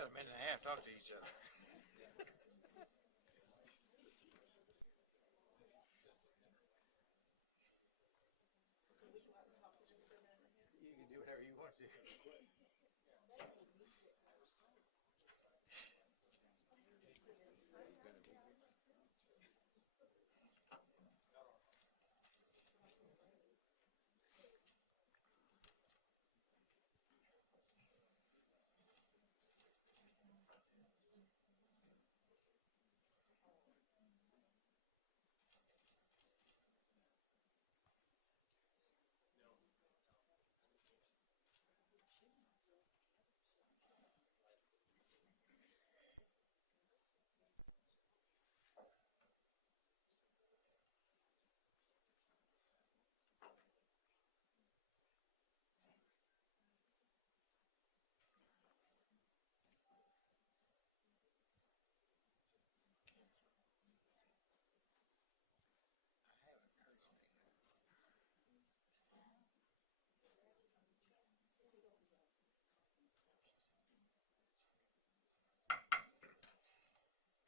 got a minute and a half to talk to each other. You can do whatever you want to.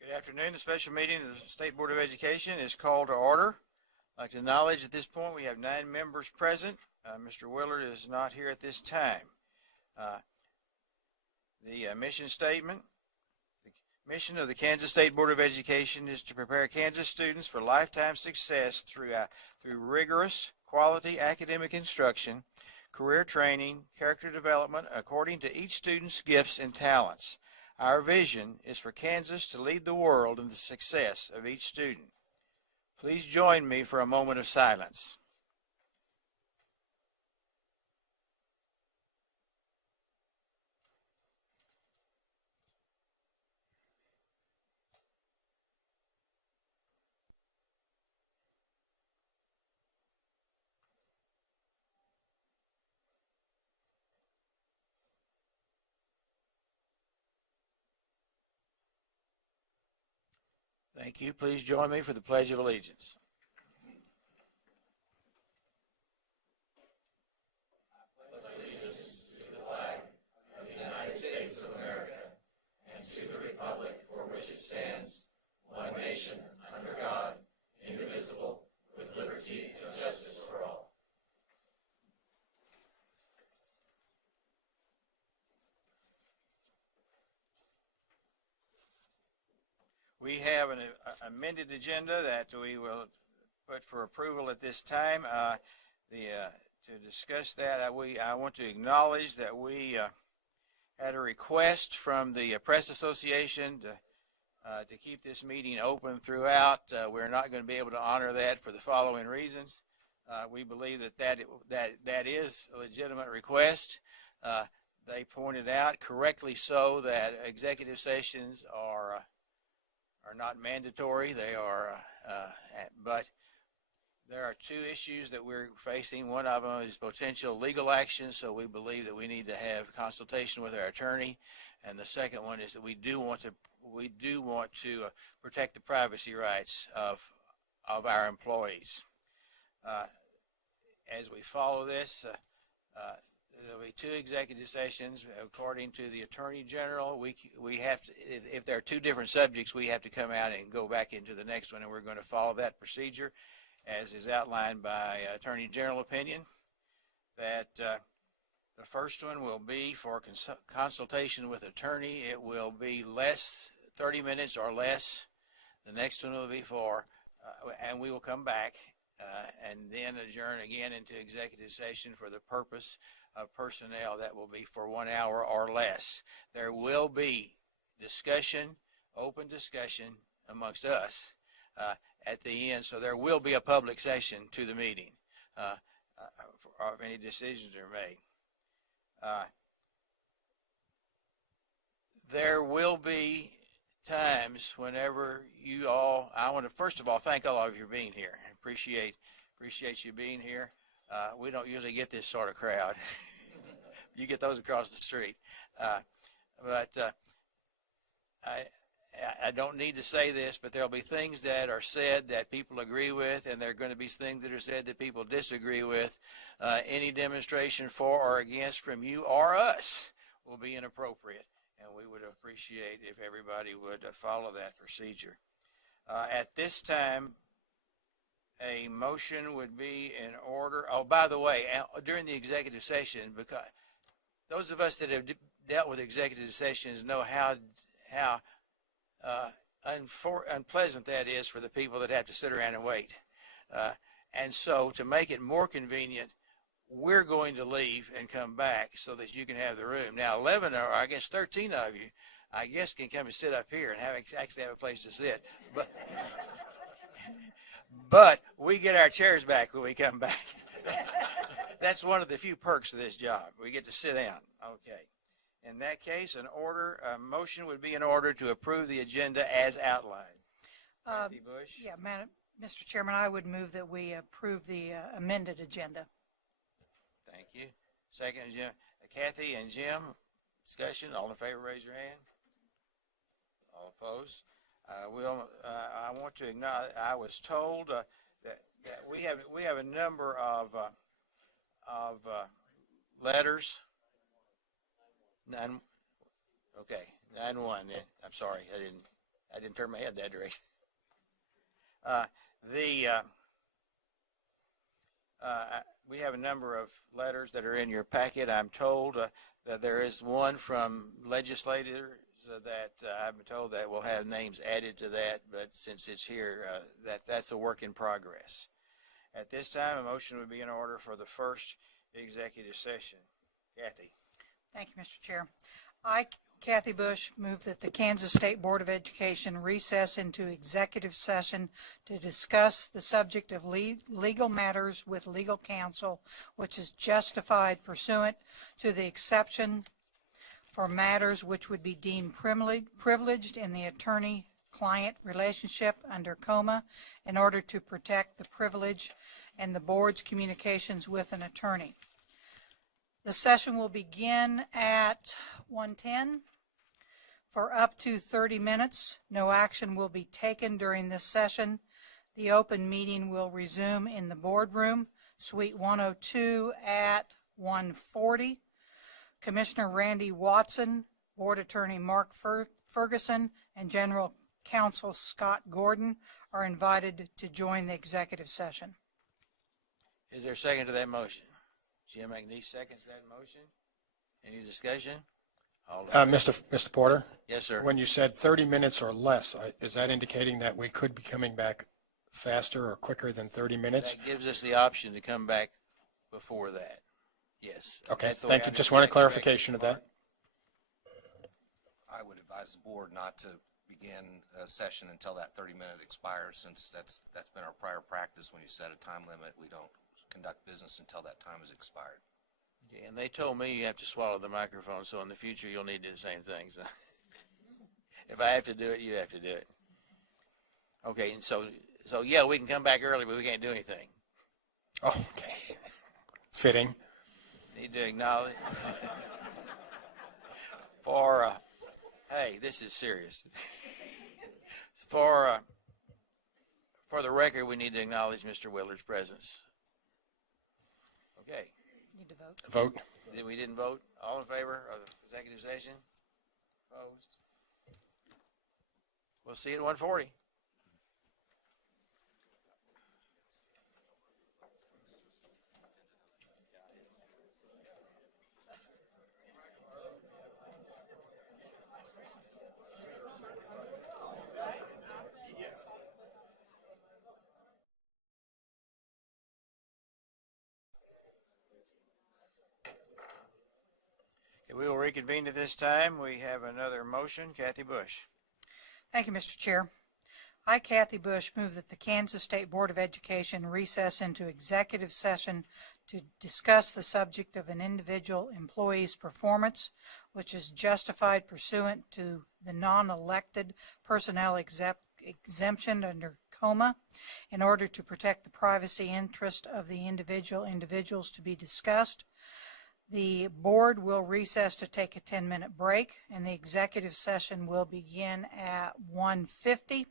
Good afternoon. The special meeting of the State Board of Education is called to order. I'd like to acknowledge at this point we have 9 members present. Mr. Willard is not here at this time. The mission statement. The mission of the Kansas State Board of Education is to prepare Kansas students for lifetime success through rigorous, quality academic instruction, career training, character development according to each student's gifts and talents. Our vision is for Kansas to lead the world in the success of each student. Please join me for a moment of silence. Thank you. Please join me for the Pledge of Allegiance. Allegiance to the flag of the United States of America and to the republic for which it stands, one nation, under God, indivisible, with liberty and justice for all. We have an amended agenda that we will put for approval at this time. To discuss that, I want to acknowledge that we had a request from the Press Association to keep this meeting open throughout. We're not going to be able to honor that for the following reasons. We believe that is a legitimate request. They pointed out, correctly so, that executive sessions are not mandatory. They are, but there are 2 issues that we're facing. One of them is potential legal action, so we believe that we need to have consultation with our attorney. And the second one is that we do want to protect the privacy rights of our employees. As we follow this, there will be 2 executive sessions. According to the Attorney General, we have to, if there are 2 different subjects, we have to come out and go back into the next one, and we're going to follow that procedure as is outlined by Attorney General opinion. That the first one will be for consultation with attorney. It will be 30 minutes or less. The next one will be for, and we will come back and then adjourn again into executive session for the purpose of personnel. That will be for 1 hour or less. There will be discussion, open discussion amongst us at the end, so there will be a public session to the meeting if any decisions are made. There will be times whenever you all, I want to first of all thank all of you for being here. Appreciate you being here. We don't usually get this sort of crowd. You get those across the street. But I don't need to say this, but there'll be things that are said that people agree with, and there are going to be things that are said that people disagree with. Any demonstration for or against from you or us will be inappropriate. and we would appreciate if everybody would follow that procedure. At this time, a motion would be in order. Oh, by the way, during the executive session, because those of us that have dealt with executive sessions know how unpleasant that is for the people that have to sit around and wait. And so to make it more convenient, we're going to leave and come back so that you can have the room. Now, 11 or I guess 13 of you, I guess, can come and sit up here and actually have a place to sit. But we get our chairs back when we come back. That's one of the few perks of this job. We get to sit down. Okay. In that case, a motion would be in order to approve the agenda as outlined. Kathy Bush? Yeah, Mr. Chairman, I would move that we approve the amended agenda. Thank you. Second, Jim. Kathy and Jim, discussion. All in favor, raise your hand. All opposed? I want to acknowledge, I was told that we have a number of letters. 9-1 then. I'm sorry, I didn't turn my head that direction. We have a number of letters that are in your packet. I'm told that there is one from legislators that I've been told that will have names added to that, but since it's here, that's a work in progress. At this time, a motion would be in order for the first executive session. Kathy. Thank you, Mr. Chair. I, Kathy Bush, move that the Kansas State Board of Education recess into executive session to discuss the subject of legal matters with legal counsel, which is justified pursuant to the exception for matters which would be deemed privileged in the attorney-client relationship under COMA in order to protect the privilege and the board's communications with an attorney. The session will begin at 1:10 for up to 30 minutes. No action will be taken during this session. The open meeting will resume in the boardroom, Suite 102 at 1:40. Commissioner Randy Watson, Board Attorney Mark Ferguson, and General Counsel Scott Gordon are invited to join the executive session. Is there a second to that motion? Jim McNeese seconds that motion. Any discussion? Mr. Porter? Yes, sir. When you said 30 minutes or less, is that indicating that we could be coming back faster or quicker than 30 minutes? That gives us the option to come back before that. Yes. Okay, thank you. Just wanted clarification of that. I would advise the board not to begin a session until that 30-minute expires, since that's been our prior practice. When you set a time limit, we don't conduct business until that time has expired. Yeah, and they told me you have to swallow the microphone, so in the future you'll need to do the same thing. So if I have to do it, you have to do it. Okay, and so yeah, we can come back early, but we can't do anything. Oh, okay. Fitting. Need to acknowledge hey, this is serious. For the record, we need to acknowledge Mr. Willard's presence. Okay. Need to vote. Vote. We didn't vote. All in favor of the executive session? Opposed? We'll see you at 1:40. We will reconvene at this time. We have another motion. Kathy Bush. Thank you, Mr. Chair. I, Kathy Bush, move that the Kansas State Board of Education recess into executive session to discuss the subject of an individual employee's performance, which is justified pursuant to the non-elected personnel exemption under COMA in order to protect the privacy interest of the individuals to be discussed. The board will recess to take a 10-minute break, and the executive session will begin at 1:50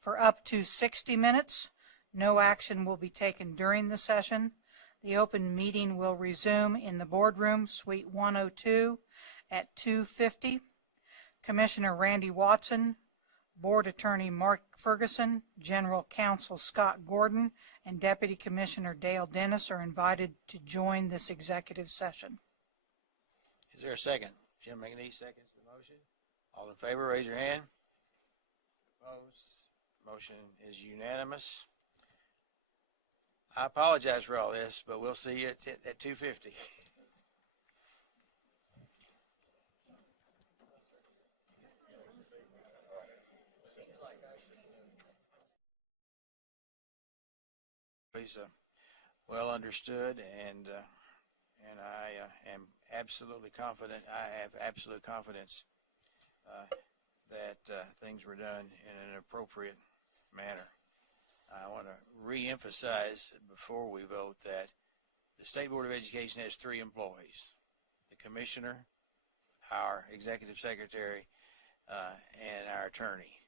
for up to 60 minutes. No action will be taken during the session. The open meeting will resume in the boardroom, Suite 102 at 2:50. Commissioner Randy Watson, Board Attorney Mark Ferguson, General Counsel Scott Gordon, and Deputy Commissioner Dale Dennis are invited to join this executive session. Is there a second? Jim McNeese seconds the motion. All in favor, raise your hand. Opposed? Motion is unanimous. I apologize for all this, but we'll see you at 2:50. Lisa, well understood, and I am absolutely confident. I have absolute confidence that things were done in an appropriate manner. I want to re-emphasize before we vote that the State Board of Education has 3 employees: the commissioner, our executive secretary, and our attorney.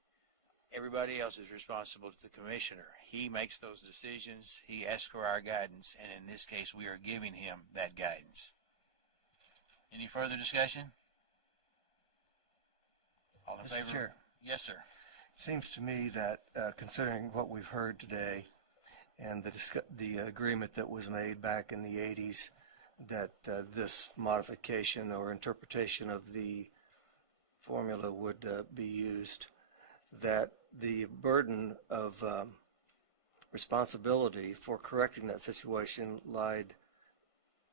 Everybody else is responsible to the commissioner. He makes those decisions. He asks for our guidance, and in this case, we are giving him that guidance. Any further discussion? All in Mr. favor? Chair. Yes, sir. It seems to me that considering what we've heard today and the agreement that was made back in the 80s, that this modification or interpretation of the formula would be used, that the burden of responsibility for correcting that situation lied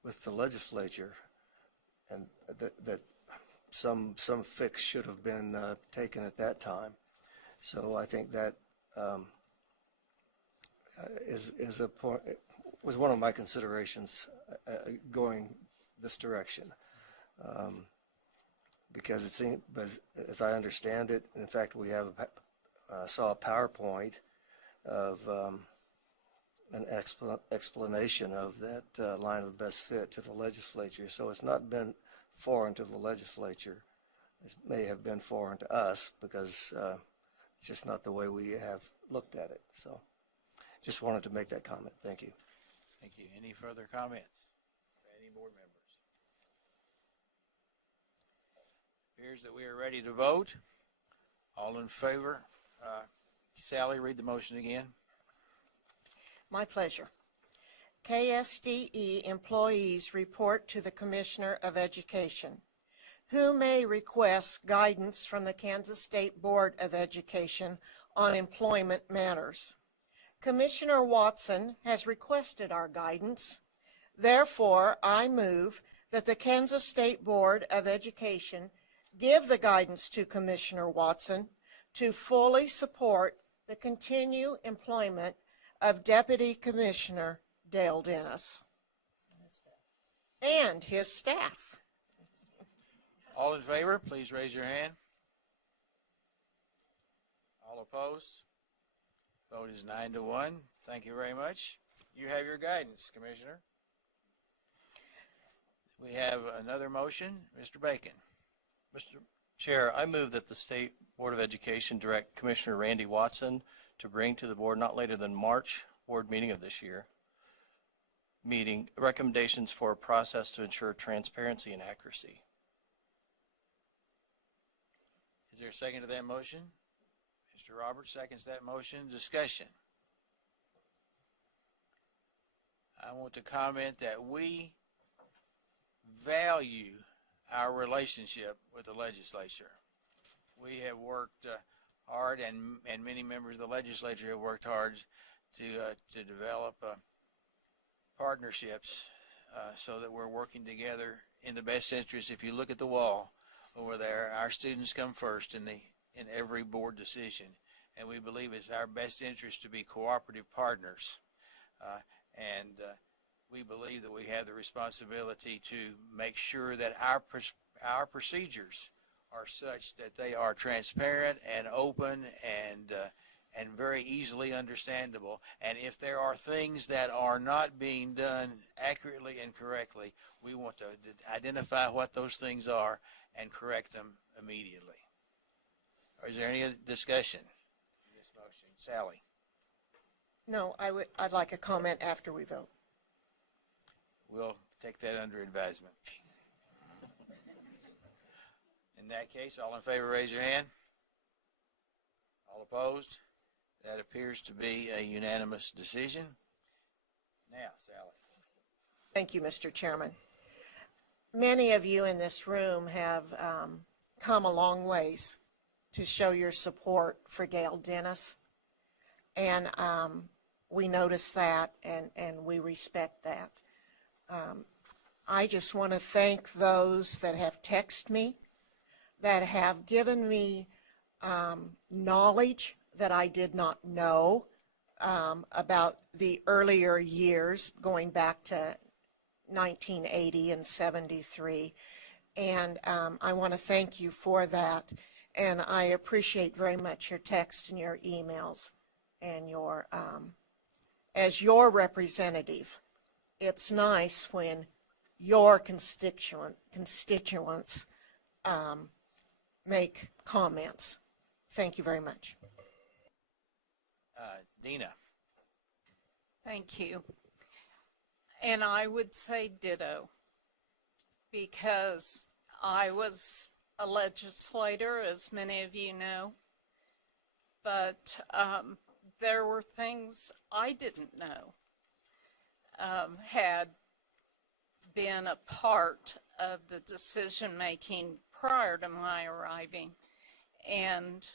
with the legislature, and that some fix should have been taken at that time. So I think that is a point, was one of my considerations going this direction, because it seemed, as I understand it, in fact, we have saw a PowerPoint of an explanation of that line of best fit to the legislature. So it's not been foreign to the legislature. It may have been foreign to us because it's just not the way we have looked at it. So just wanted to make that comment. Thank you. Thank you. Any further comments by any board members? Appears that we are ready to vote. All in favor? Sally, read the motion again. My pleasure. KSDE employees report to the Commissioner of Education, who may request guidance from the Kansas State Board of Education on employment matters. Commissioner Watson has requested our guidance. Therefore, I move that the Kansas State Board of Education give the guidance to Commissioner Watson to fully support the continued employment of Deputy Commissioner Dale Dennis and his staff. All in favor, please raise your hand. All opposed? Vote is 9-1. Thank you very much. You have your guidance, Commissioner. We have another motion. Mr. Bacon. Mr. Chair, I move that the State Board of Education direct Commissioner Randy Watson to bring to the board not later than March board meeting of this year recommendations for a process to ensure transparency and accuracy. Is there a second to that motion? Mr. Roberts seconds that motion. Discussion. I want to comment that we value our relationship with the legislature. We have worked hard, and many members of the legislature have worked hard to develop partnerships so that we're working together in the best interest. If you look at the wall over there, our students come first in every board decision, and we believe it's our best interest to be cooperative partners, and we believe that we have the responsibility to make sure that our procedures are such that they are transparent and open and very easily understandable. And if there are things that are not being done accurately and correctly, we want to identify what those things are and correct them immediately. Or is there any discussion in this motion? Sally? No, I'd like a comment after we vote. We'll take that under advisement. In that case, all in favor, raise your hand. All opposed? That appears to be a unanimous decision. Now, Sally. Thank you, Mr. Chairman. Many of you in this room have come a long ways to show your support for Dale Dennis, and we notice that, and we respect that. I just want to thank those that have texted me, that have given me knowledge that I did not know about the earlier years, going back to 1980 and 73. And I want to thank you for that. And I appreciate very much your text and your emails and your, as your representative, it's nice when your constituents make comments. Thank you very much. Dina. Thank you. And I would say ditto, because I was a legislator, as many of you know, but there were things I didn't know had been a part of the decision-making prior to my arriving. And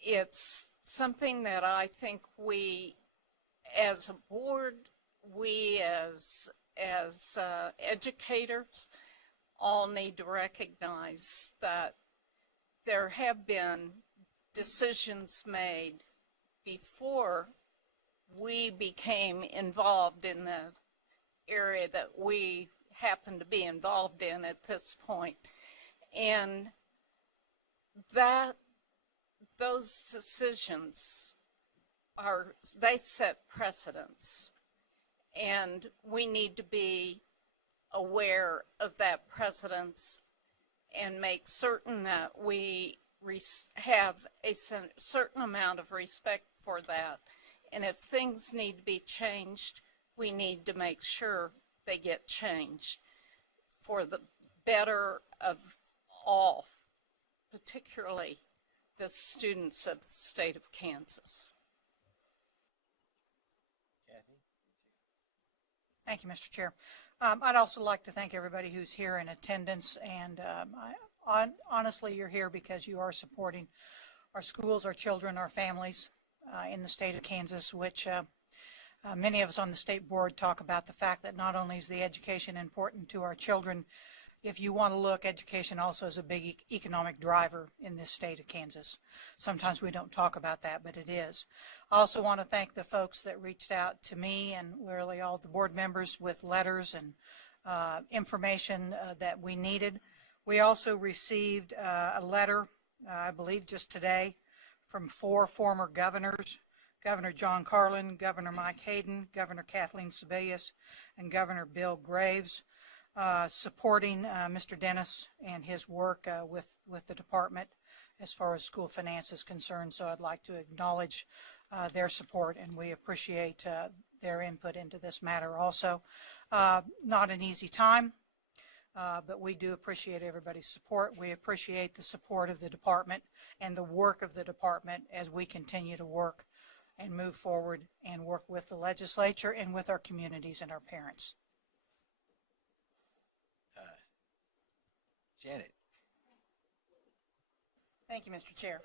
it's something that I think we, as a board, we as educators, all need to recognize that there have been decisions made before we became involved in the area that we happen to be involved in at this point. And that those decisions they set precedents, and we need to be aware of that precedence and make certain that we have a certain amount of respect for that. And if things need to be changed, we need to make sure they get changed for the better of all, particularly the students of the state of Kansas. Kathy? Thank you, Mr. Chair. I'd also like to thank everybody who's here in attendance, and honestly, you're here because you are supporting our schools, our children, our families in the state of Kansas, which many of us on the state board talk about the fact that not only is the education important to our children, if you want to look, education also is a big economic driver in this state of Kansas. Sometimes we don't talk about that, but it is. I also want to thank the folks that reached out to me and really all the board members with letters and information that we needed. We also received a letter, I believe just today, from 4 former governors, Governor John Carlin, Governor Mike Hayden, Governor Kathleen Sebelius, and Governor Bill Graves, supporting Mr. Dennis and his work with the department as far as school finance is concerned. So I'd like to acknowledge their support, and we appreciate their input into this matter also. Not an easy time, but we do appreciate everybody's support. We appreciate the support of the department and the work of the department as we continue to work and move forward and work with the legislature and with our communities and our parents. Janet. Thank you, Mr. Chair.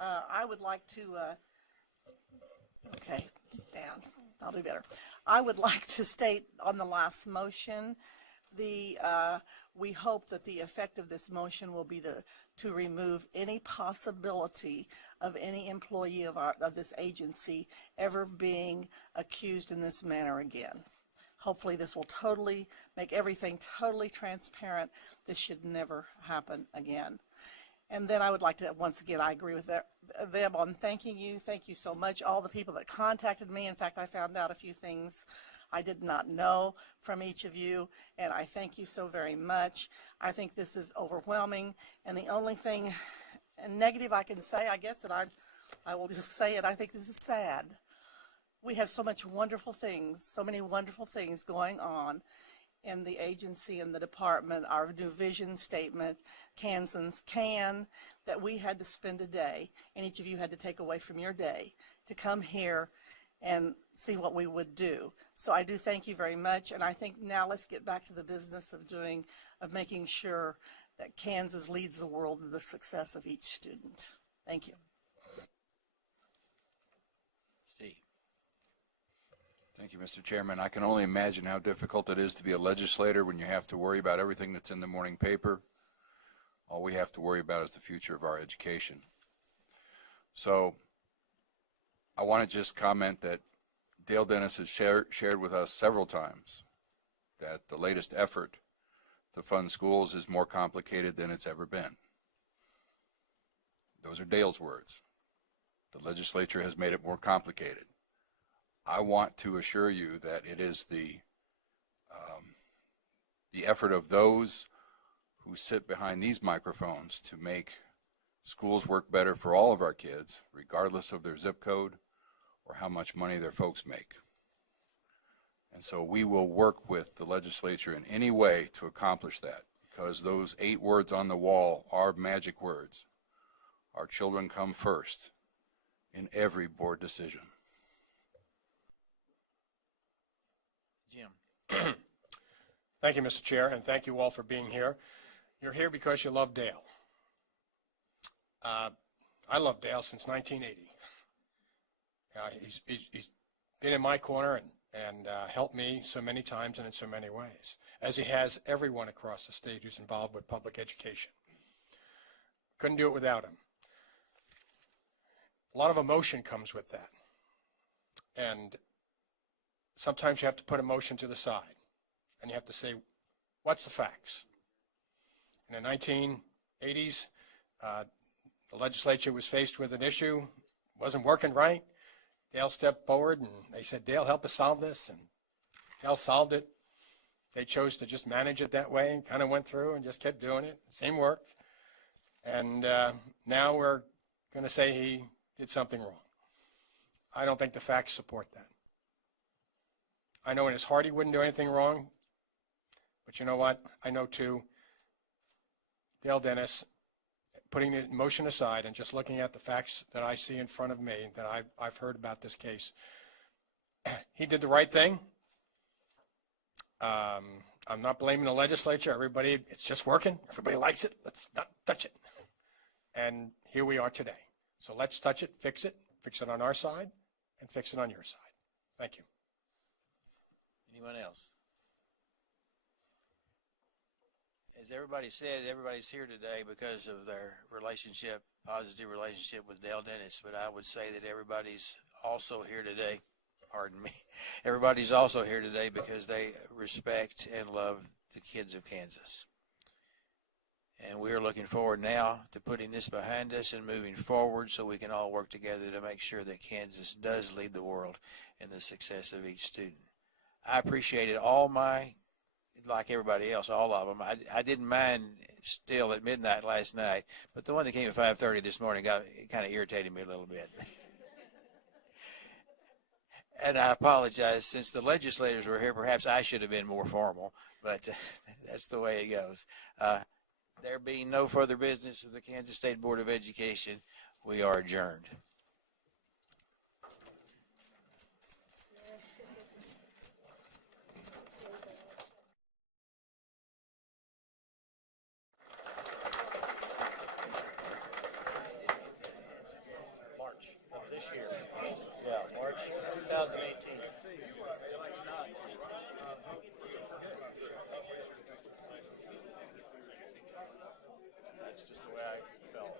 I would like to, okay, down, I'll do better. I would like to state on the last motion, we hope that the effect of this motion will be to remove any possibility of any employee of this agency ever being accused in this manner again. Hopefully this will totally make everything totally transparent. This should never happen again. And then I would like to, once again, I agree with them on thanking you. Thank you so much. All the people that contacted me. In fact, I found out a few things I did not know from each of you, and I thank you so very much. I think this is overwhelming, and the only thing negative I can say, I guess, that I will just say it, I think this is sad. We have so much wonderful things, so many wonderful things going on, in the agency and the department, our new vision statement, Kansans Can, that we had to spend a day, and each of you had to take away from your day to come here and see what we would do. So I do thank you very much, and I think now let's get back to the business of making sure that Kansas leads the world in the success of each student. Thank you. Steve. Thank you, Mr. Chairman. I can only imagine how difficult it is to be a legislator when you have to worry about everything that's in the morning paper. All we have to worry about is the future of our education. So I want to just comment that Dale Dennis has shared with us several times that the latest effort to fund schools is more complicated than it's ever been. Those are Dale's words. The legislature has made it more complicated. I want to assure you that it is the effort of those who sit behind these microphones to make schools work better for all of our kids, regardless of their zip code or how much money their folks make. And so we will work with the legislature in any way to accomplish that, because those 8 words on the wall are magic words. Our children come first in every board decision. Jim. Thank you, Mr. Chair, and thank you all for being here. You're here because you love Dale. I love Dale since 1980. He's been in my corner and helped me so many times and in so many ways, as he has everyone across the state who's involved with public education. Couldn't do it without him. A lot of emotion comes with that. And sometimes you have to put emotion to the side, and you have to say, what's the facts? In the 1980s, the legislature was faced with an issue, wasn't working right. Dale stepped forward, and they said, Dale, help us solve this. And Dale solved it. They chose to just manage it that way and kind of went through and just kept doing it. Same work. And now we're going to say he did something wrong. I don't think the facts support that. I know in his heart he wouldn't do anything wrong, but you know what? I know too, Dale Dennis, putting the emotion aside and just looking at the facts that I see in front of me, that I've heard about this case, he did the right thing. I'm not blaming the legislature. Everybody, it's just working. Everybody likes it. Let's not touch it. And here we are today. So let's touch it, fix it on our side, and fix it on your side. Thank you. Anyone else? As everybody said, everybody's here today because of their relationship, positive relationship with Dale Dennis, but I would say that everybody's also here today, pardon me, everybody's also here today because they respect and love the kids of Kansas. And we are looking forward now to putting this behind us and moving forward so we can all work together to make sure that Kansas does lead the world in the success of each student. I appreciated like everybody else, all of them. I didn't mind still at midnight last night, but the one that came at 5:30 this morning kind of irritated me a little bit. And I apologize. Since the legislators were here, perhaps I should have been more formal, but that's the way it goes. There being no further business of the Kansas State Board of Education, we are adjourned. March of this year. Yeah, March 2018. That's just the way I felt.